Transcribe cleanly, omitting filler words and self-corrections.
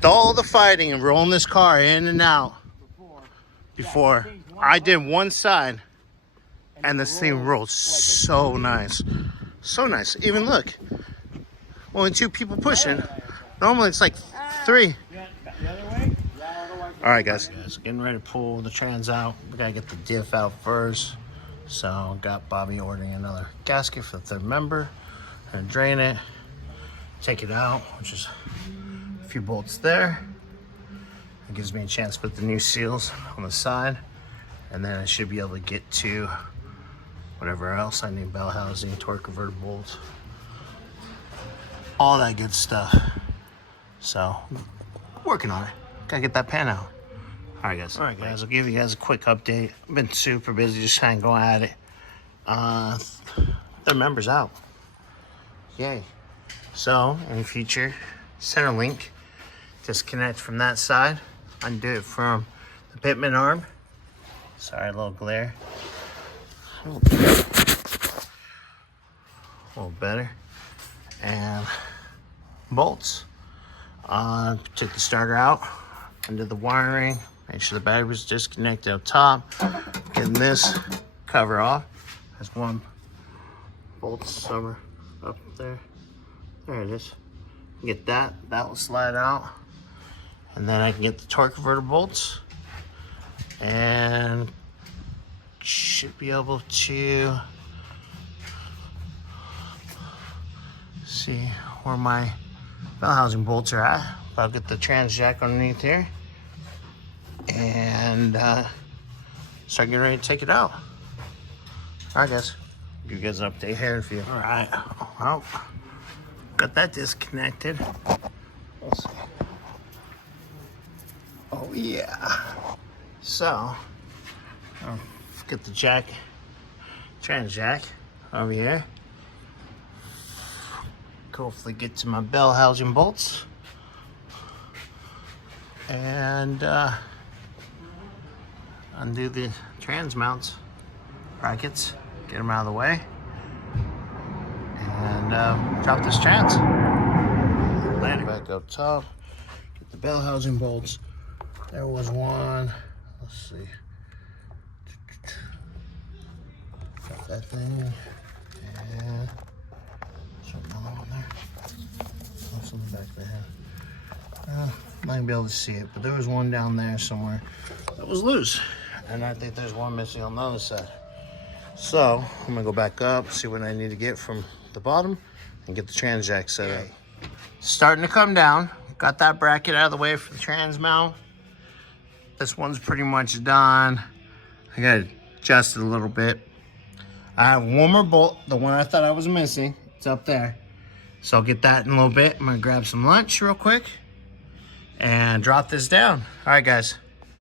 with all the fighting and rolling this car in and out before, I did one side and this thing rolled so nice. So nice. Even look, only 2 people pushing. Normally it's like 3. All right, guys. Getting ready to pull the trans out. We gotta get the diff out first. So got Bobby ordering another gasket for the 3rd member. Gonna drain it, take it out, which is a few bolts there. It gives me a chance to put the new seals on the side, and then I should be able to get to whatever else I need: bell housing, torque converter bolts, all that good stuff. So working on it. Gotta get that pan out. All right, guys. I'll give you guys a quick update. I've been super busy, just trying to go at it. The member's out. Yay. So, in future, center link, disconnect from that side, undo it from the pitman arm. Sorry, a little glare. A little better. And bolts. Took the starter out, undo the wiring, make sure the battery was disconnected up top. Getting this cover off. There's one bolt somewhere up there. There it is. Get that. That will slide out. And then I can get the torque converter bolts. And should be able to see where my bell housing bolts are at. I'll get the trans jack underneath here and start getting ready to take it out. All right, guys. Give you guys an update here if you. All right. Well, got that disconnected. Let's see. Oh yeah. So, get the jack, trans jack over here. Hopefully get to my bell housing bolts and undo the trans mounts brackets, get them out of the way, and drop this trans. Later. Back up top, get the bell housing bolts. There was one. Let's see. Got that thing and something on there. What's on the back there? I'm not gonna be able to see it, but there was one down there somewhere that was loose. And I think there's one missing on the other side. So I'm gonna go back up, see what I need to get from the bottom, and get the trans jack set up. Starting to come down. Got that bracket out of the way for the trans mount. This one's pretty much done. I gotta adjust it a little bit. I have one more bolt, the one I thought I was missing. It's up there. So I'll get that in a little bit. I'm gonna grab some lunch real quick and drop this down. All right, guys.